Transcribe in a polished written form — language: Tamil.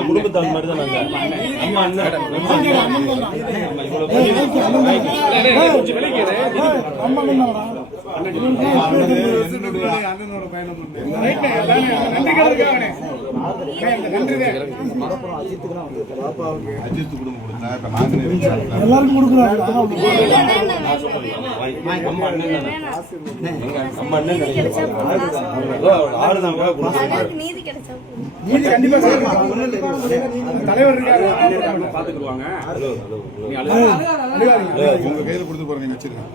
குடும்பத்தால் மாதிரி தான் நாங்க அம்மா அண்ணனோட பயணம் அஜித் குடும்பம் கொடுத்தா இப்ப நாங்க எல்லாருக்கும் கொடுக்குறாங்க. தலைவர் பாத்துக்குவாங்க. உங்க கையில கொடுத்து போற நீங்க வச்சிருக்கேன்.